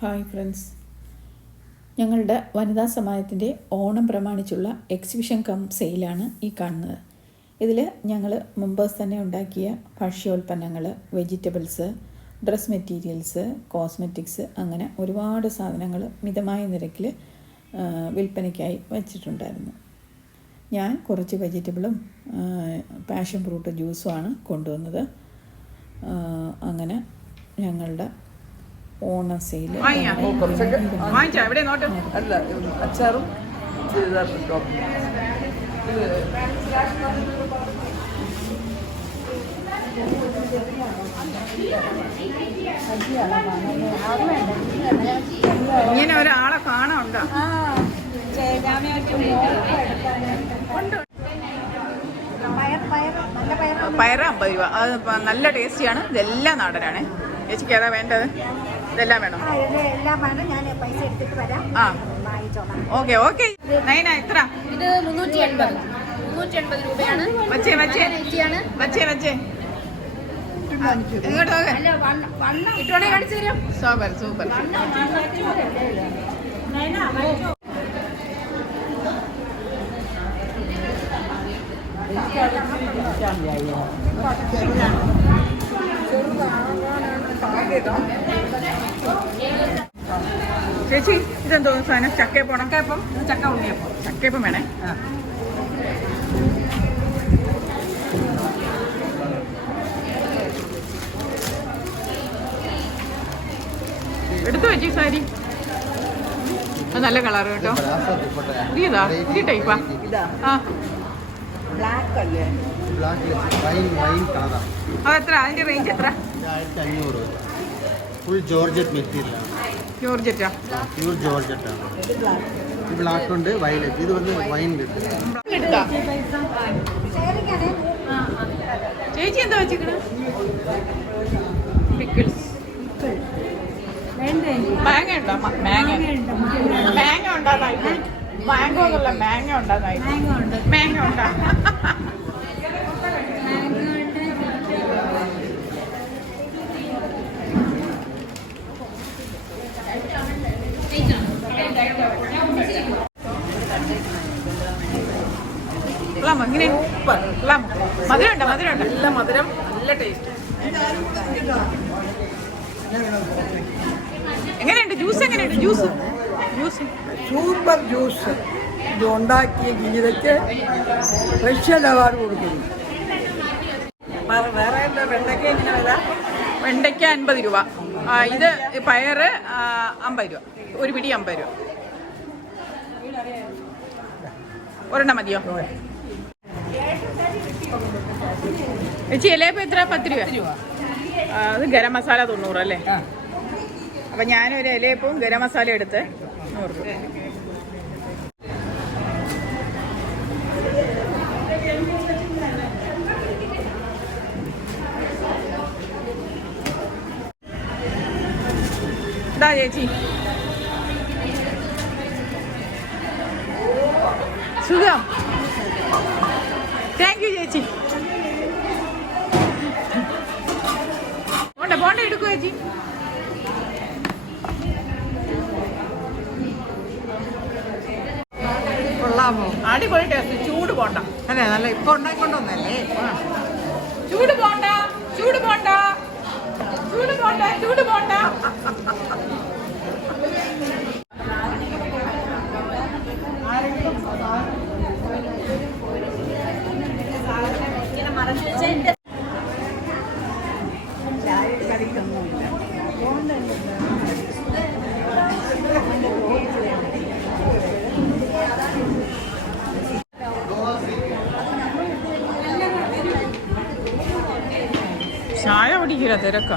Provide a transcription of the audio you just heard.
Hi friends ഞങ്ങളുടെ വനിതാ സമാജത്തിന്റെ ഓണം പ്രമാണിച്ചുള്ള എക്സിബിഷൻ കം സെയിലാണ് ഈ കാണുന്നത്. ഇതിൽ ഞങ്ങൾ മുമ്പേഴ്സ് തന്നെ ഉണ്ടാക്കിയ ഭക്ഷ്യോൽപ്പന്നങ്ങൾ വെജിറ്റബിൾസ് ഡ്രസ് മെറ്റീരിയൽസ് കോസ്മെറ്റിക്സ് അങ്ങനെ ഒരുപാട് സാധനങ്ങൾ മിതമായ നിരക്കിൽ വിൽപ്പനയ്ക്കായി വച്ചിട്ടുണ്ടായിരുന്നു. ഞാൻ കുറച്ച് വെജിറ്റബിളും പാഷൻ ഫ്രൂട്ട് ജ്യൂസുമാണ് കൊണ്ടുവന്നത്. അങ്ങനെ ഞങ്ങളുടെ ഓണ സെയിൽ വാങ്ങിച്ചാ എവിടെ നോട്ട്? അല്ല അച്ചാറും ഇങ്ങനെ ഒരാളെ കാണാനുണ്ടോ? പയറ് അമ്പത് രൂപ. അത് നല്ല ടേസ്റ്റിയാണ്. ഇതെല്ലാം നാടനാണ്. ചേച്ചിക്ക് ഏതാ വേണ്ടത്? ഇതെല്ലാം വേണം? ആ, ഇത് എല്ലാം വേണം. ഞാൻ പൈസ വരാം. ആ. വാങ്ങിച്ചോളാം. Okay okay. നൈന എത്ര? ഇത് മുന്നൂറ്റി എൺപത്. മുന്നൂറ്റി എൺപത് രൂപയാണ്. വച്ചേ വച്ചേ. വച്ചേ വച്ചേ. Super super. ചേച്ചി ഇതെന്തോ സാധനം? ചക്കയപ്പം ഉണക്കയപ്പം ചക്ക ഉണ്ണിയപ്പം. ചക്കയപ്പം വേണേ. സാരി? അത് നല്ല കളർ കേട്ടോ. ഇതാ ഈ ടൈപ്പാ? ഇതാ. ആ. അതെത്ര അതിന്റെ റേഞ്ച് എത്ര? ഫുൾ ജോർജറ്റ് മെറ്റീരിയൽ ജോർജറ്റാ പ്യൂർ ജോർജറ്റാ ബ്ലാക്ക് ഉണ്ട് വയലറ്റ് ഇത് വന്ന് വൈൻ കിട്ടും ചേച്ചി എന്താ വെച്ചിക്കണ് പിക്കിൾസ് മാങ്ങ ഉണ്ടോ മ- മാങ്ങ. മാങ്ങ ഉണ്ടാകുന്ന മാംഗോ എന്നുള്ള മാങ്ങ ഉണ്ടാകുന്ന മാങ്ങ ഉണ്ടാ. ഇങ്ങനെ മധുരമുണ്ടോ? മധുരമുണ്ടോ? നല്ല മധുരം നല്ല ടേസ്റ്റ് എങ്ങനെയുണ്ട്? ജ്യൂസ് എങ്ങനെയുണ്ട്? ജ്യൂസ്. ജ്യൂസ്. Super juice. ഇത് ഉണ്ടാക്കിയ ഗീതയ്ക്ക് റഷ്യൻ അവാർഡ് കൊടുക്കുന്നു. വേറെ എന്താ? വെണ്ടയ്ക്ക എങ്ങനെ വില? വെണ്ടയ്ക്ക അൻപത് രൂപ. ഇത് പയറ് അമ്പത് രൂപ. ഒരു പിടി അമ്പത് രൂപ. ഒരെണ്ണം മതിയോ? ചേച്ചി ഇലയപ്പം എത്ര പത്ത് രൂപ. അത് ഗരം മസാല തൊണ്ണൂറ് അല്ലേ? അപ്പം ഞാനൊരു ഇലയപ്പവും ഗരം മസാല എടുത്ത് നൂറ് രൂപ ഇതാ ചേച്ചി. സുഖം. താങ്ക് യു ചേച്ചി. പോണ്ട പോണ്ട എടുക്കൂ ചേച്ചി. അടിപൊളി ടേസ്റ്റ് ചൂട് പോണ്ട. അല്ലേ നല്ല ഇപ്പൊ ഉണ്ടായിക്കൊണ്ടോന്നല്ലേ ചൂട് പോണ്ട. ചൂട് പോണ്ട. ചൂട് പോണ്ട. ചൂട് പോണ്ട. ചായ കുടിക്കില്ല തിരക്ക.